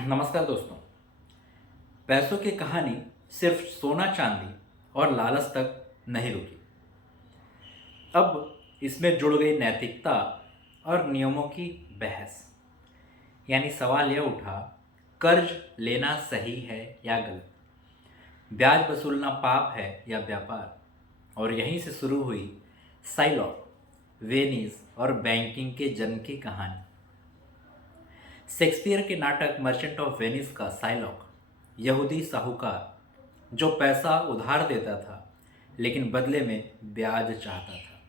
नमस्कार दोस्तों। पैसों की कहानी सिर्फ सोना चांदी और लालच तक नहीं रुकी। अब इसमें जुड़ गई नैतिकता और नियमों की बहस। यानी सवाल यह उठा, कर्ज लेना सही है या गलत, ब्याज वसूलना पाप है या व्यापार। और यहीं से शुरू हुई साइलॉक, वेनिस और बैंकिंग के जन्म की कहानी। शेक्सपियर के नाटक मर्चेंट ऑफ वेनिस का साइलॉक यहूदी साहूकार जो पैसा उधार देता था लेकिन बदले में ब्याज चाहता था।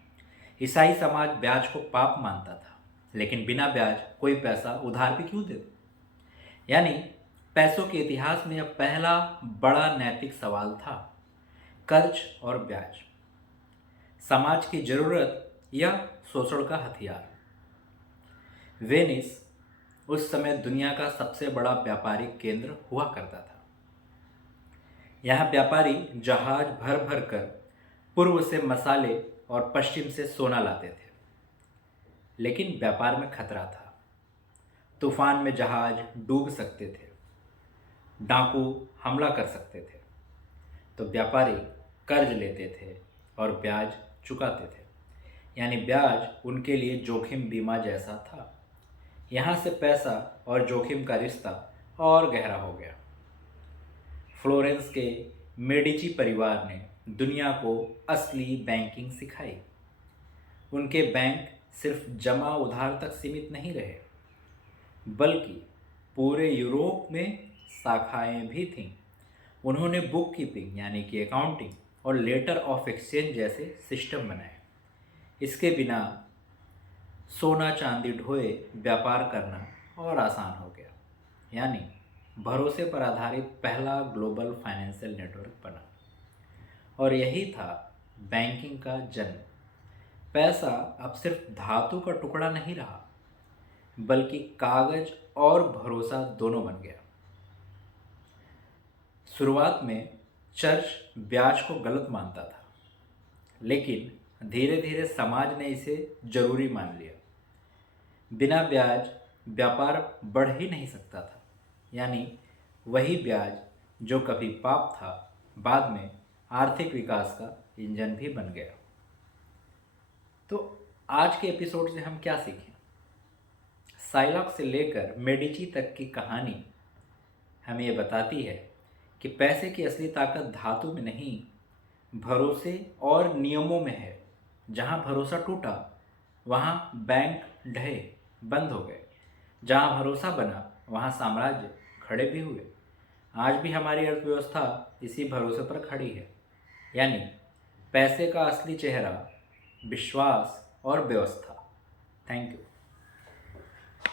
ईसाई समाज ब्याज को पाप मानता था, लेकिन बिना ब्याज कोई पैसा उधार भी क्यों दे। यानी पैसों के इतिहास में यह पहला बड़ा नैतिक सवाल था, कर्ज और ब्याज, समाज की जरूरत या शोषण का हथियार। वेनिस उस समय दुनिया का सबसे बड़ा व्यापारिक केंद्र हुआ करता था। यहाँ व्यापारी जहाज भर भर कर पूर्व से मसाले और पश्चिम से सोना लाते थे। लेकिन व्यापार में खतरा था। तूफान में जहाज डूब सकते थे, डाकू हमला कर सकते थे। तो व्यापारी कर्ज लेते थे और ब्याज चुकाते थे। यानी ब्याज उनके लिए जोखिम बीमा जैसा था। यहाँ से पैसा और जोखिम का रिश्ता और गहरा हो गया। फ्लोरेंस के मेडिची परिवार ने दुनिया को असली बैंकिंग सिखाई। उनके बैंक सिर्फ जमा उधार तक सीमित नहीं रहे, बल्कि पूरे यूरोप में शाखाएं भी थीं। उन्होंने बुक कीपिंग यानी कि अकाउंटिंग और लेटर ऑफ एक्सचेंज जैसे सिस्टम बनाए। इसके बिना सोना चांदी ढोए व्यापार करना और आसान हो गया। यानी भरोसे पर आधारित पहला ग्लोबल फाइनेंशियल नेटवर्क बना। और यही था बैंकिंग का जन्म। पैसा अब सिर्फ धातु का टुकड़ा नहीं रहा, बल्कि कागज और भरोसा दोनों बन गया। शुरुआत में चर्च ब्याज को गलत मानता था, लेकिन धीरे धीरे समाज ने इसे जरूरी मान लिया। बिना ब्याज व्यापार बढ़ ही नहीं सकता था। यानी वही ब्याज जो कभी पाप था, बाद में आर्थिक विकास का इंजन भी बन गया। तो आज के एपिसोड से हम क्या सीखें? साइलॉक से लेकर मेडिची तक की कहानी हमें ये बताती है कि पैसे की असली ताकत धातु में नहीं, भरोसे और नियमों में है। जहाँ भरोसा टूटा, वहाँ बैंक ढहे, बंद हो गए। जहाँ भरोसा बना, वहाँ साम्राज्य खड़े भी हुए। आज भी हमारी अर्थव्यवस्था इसी भरोसे पर खड़ी है। यानी पैसे का असली चेहरा विश्वास और व्यवस्था। Thank you.